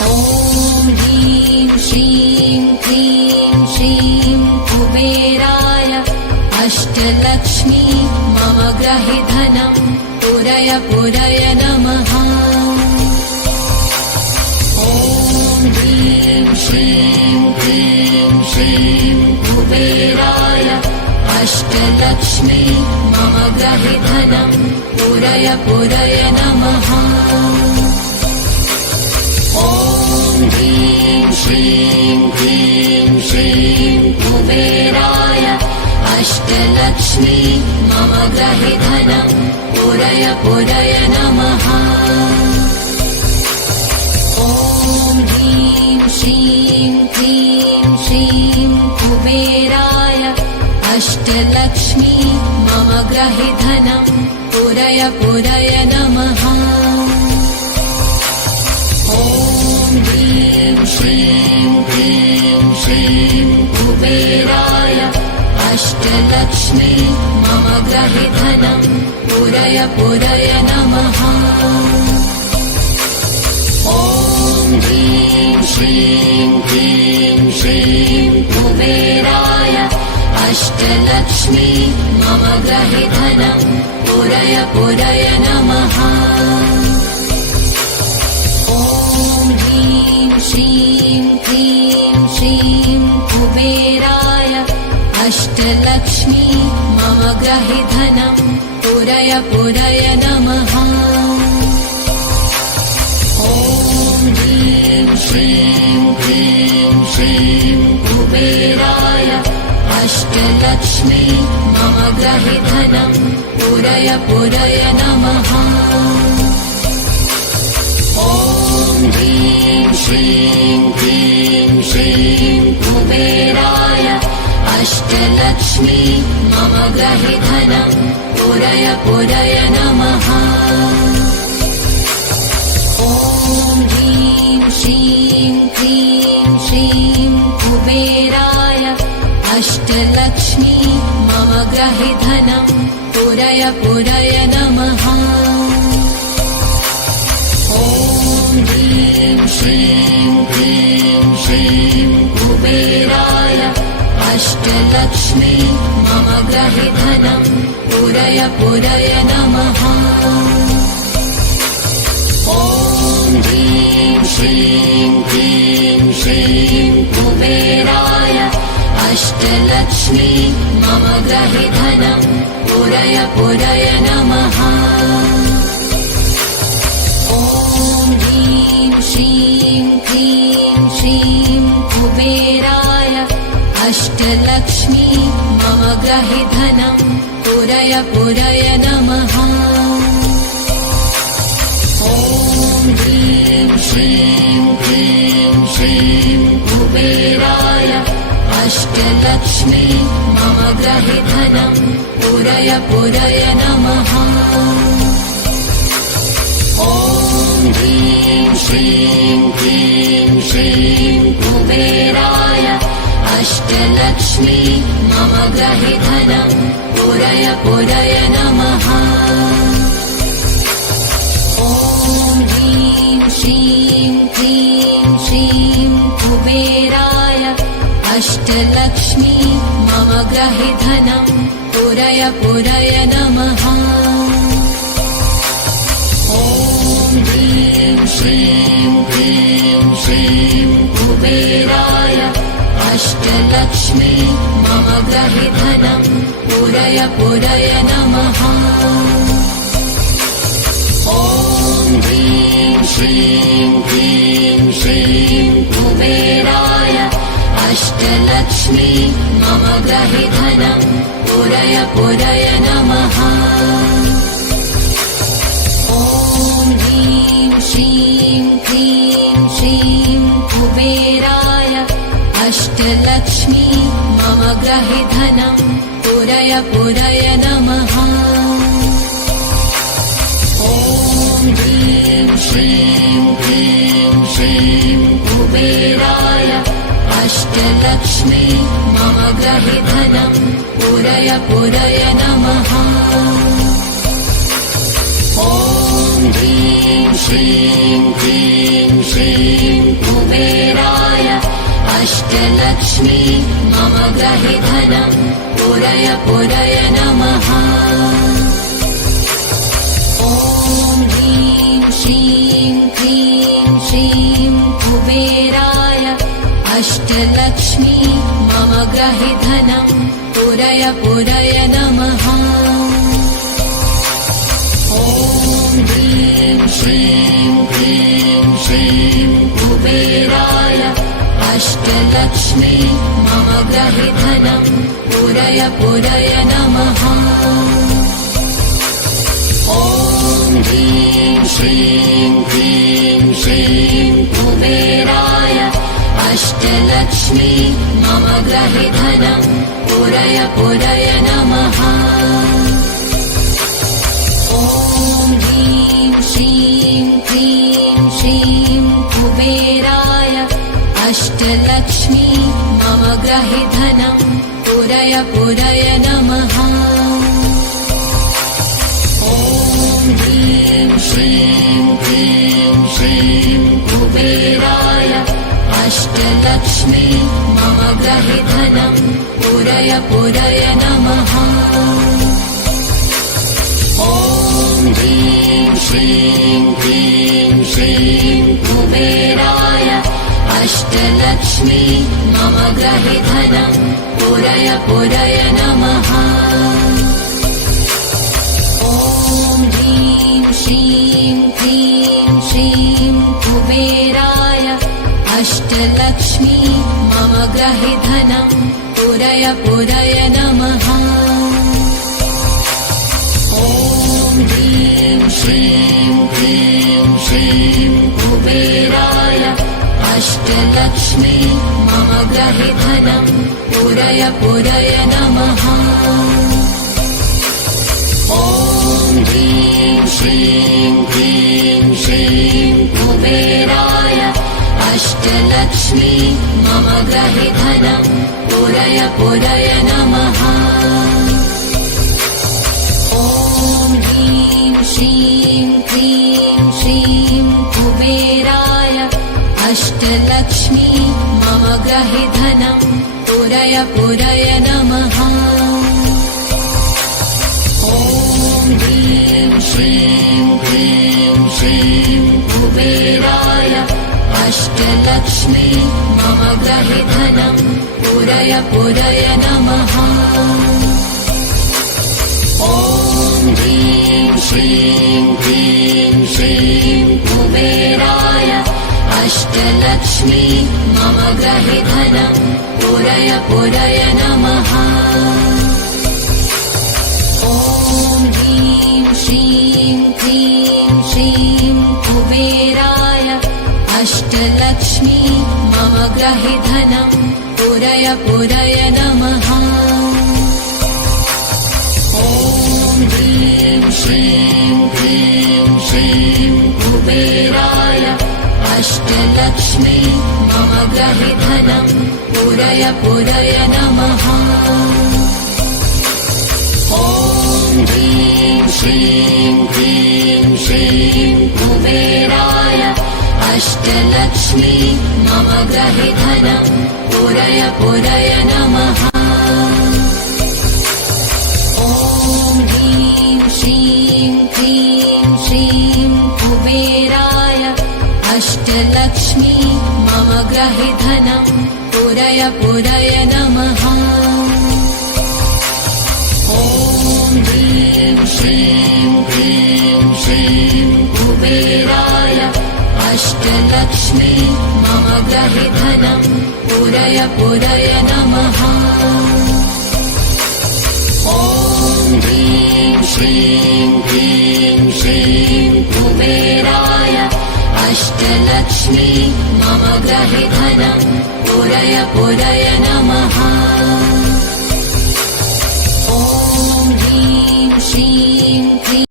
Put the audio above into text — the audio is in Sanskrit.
ॐ ह्रीं श्रीं क्लीं श्रीं कुबेराय अष्टलक्ष्मी मम ग्रहे धनं पुरय पुरय नमः। ॐ ह्रीं श्रीं क्लीं श्रीं कुबेराय अष्टलक्ष्मी मम ग्रहे धनं पुरय पुरय नमः। ॐ ह्रीं श्रीं क्लीं श्रीं कुबेराय अष्टलक्ष्मी मम ग्रहे धनं पुरय पुरय नमः। ॐ ह्रीं श्रीं क्लीं श्रीं कुबेराय अष्टलक्ष्मी मम ग्रहे धनं पुरय पुरय नमः। ॐ ह्रीं श्रीं क्लीं श्रीं कुबेराय अष्टलक्ष्मी मम ग्रहे धनं पुरय पुरय नमः। ॐ ह्रीं श्रीं क्लीं श्रीं कुबेराय अष्टलक्ष्मी मम ग्रहे धनं पुरय पुरय नमः। ॐ ह्रीं श्रीं क्लीं श्रीं कुबेराय अष्टलक्ष्मी मम ग्रहे धनं पुरय पुरय नमः। ॐ ह्रीं श्रीं क्लीं श्रीं कुबेराय अष्टलक्ष्मी मम ग्रहे धनं पुरय पुरय नमः। ॐ ह्रीं श्रीं क्लीं श्रीं कुबेराय अष्टलक्ष्मी मम ग्रहे धनं पुरय पुरय नमः। ॐ ह्रीं श्रीं क्लीं श्रीं कुबेराय अष्टलक्ष्मी मम ग्रहे धनं पुरय पुरय नमः। ॐ ह्रीं श्रीं क्लीं श्रीं कुबेराय अष्टलक्ष्मी मम ग्रहे धनं पुरय पुरय नमः। ॐ ह्रीं श्रीं क्लीं श्रीं कुबेराय अष्टलक्ष्मी मम ग्रहे धनं पुरय पुरय नमः। ॐ ह्रीं श्रीं क्लीं श्रीं कुबेराय अष्टलक्ष्मी मम ग्रहे धनं पुरय पुरय नमः। ॐ ह्रीं श्रीं क्लीं श्रीं कुबेराय अष्टलक्ष्मी मम ग्रहे धनं पुरय पुरय नमः। ॐ ह्रीं श्रीं क्लीं श्रीं कुबेराय अष्टलक्ष्मी मम ग्रहे धनं पुरय पुरय नमः। ॐ ह्रीं श्रीं क्लीं श्रीं कुबेराय अष्टलक्ष्मी मम ग्रहे धनं पुरय पुरय नमः। ॐ ह्रीं श्रीं क्लीं श्रीं कुबेराय अष्टलक्ष्मी मम ग्रहे धनं पुरय पुरय नमः। ॐ ह्रीं श्रीं क्लीं श्रीं कुबेराय अष्टलक्ष्मी मम ग्रहे धनं पुरय पुरय नमः। ॐ ह्रीं श्रीं क्लीं श्रीं कुबेराय अष्टलक्ष्मी मम ग्रहे धनं पुरय पुरय नमः। ॐ ह्रीं श्रीं क्लीं श्रीं कुबेराय अष्टलक्ष्मी मम ग्रहे धनं पुरय पुरय नमः। ॐ ह्रीं श्रीं क्लीं श्रीं कुबेराय अष्टलक्ष्मी मम ग्रहे धनं पुरय पुरय नमः। ॐ ह्रीं श्रीं क्लीं श्रीं कुबेराय अष्टलक्ष्मी मम ग्रहे धनं पुरय पुरय नमः। ॐ ह्रीं श्रीं क्लीं श्रीं कुबेराय अष्टलक्ष्मी मम ग्रहे धनं पुरय पुरय नमः। ॐ ह्रीं श्रीं क्लीं श्रीं कुबेराय अष्टलक्ष्मी मम ग्रहे धनं पुरय पुरय नमः। ॐ ह्रीं श्रीं क्लीं श्रीं कुबेराय अष्टलक्ष्मी मम ग्रहे धनं पुरय पुरय नमः। ॐ ह्रीं श्रीं क्लीं श्रीं कुबेराय अष्टलक्ष्मी मम ग्रहे धनं पुरय पुरय नमः। ॐ ह्रीं श्रीं क्लीं श्रीं कुबेराय अष्टलक्ष्मी मम ग्रहे धनं पुरय पुरय नमः। ॐ ह्रीं श्रीं क्लीं श्रीं कुबेराय अष्टलक्ष्मी मम ग्रहे धनं पुरय पुरय नमः। ॐ ह्रीं श्रीं क्लीं श्रीं कुबेराय अष्टलक्ष्मी मम ग्रहे धनं पुरय पुरय नमः। ॐ ह्रीं श्रीं क्लीं श्रीं कुबेराय अष्टलक्ष्मी मम ग्रहे धनं पुरय पुरय नमः। ॐ ह्रीं श्रीं क्लीं श्रीं कुबेराय अष्टलक्ष्मी मम ग्रहे धनं पुरय पुरय नमः। ॐ ह्रीं श्रीं क्लीं श्रीं कुबेराय अष्टलक्ष्मी मम ग्रहे धनं पुरय पुरय नमः। ॐ ह्रीं श्रीं क्लीं श्रीं कुबेराय अष्टलक्ष्मी मम ग्रहे धनं पुरय पुरय नमः। ॐ ह्रीं श्रीं क्लीं श्रीं कुबेराय अष्टलक्ष्मी मम ग्रहे धनं पुरय पुरय नमः। ॐ ह्रीं श्रीं क्लीं श्रीं कुबेराय अष्टलक्ष्मी मम ग्रहे धनं पुरय पुरय नमः। ॐ ह्रीं श्रीं क्लीं श्रीं कुबेराय अष्टलक्ष्मी मम ग्रहे धनं पुरय पुरय नमः। ॐ ह्रीं श्रीं क्लीं श्रीं कुबेराय अष्टलक्ष्मी मम ग्रहे धनं पुरय पुरय नमः। ॐ ह्रीं श्रीं क्लीं श्रीं कुबेराय अष्टलक्ष्मी मम ग्रहे धनं पुरय पुरय नमः। ॐ ह्रीं श्रीं क्लीं श्रीं कुबेराय अष्टलक्ष्मी मम ग्रहे धनं पुरय पुरय नमः।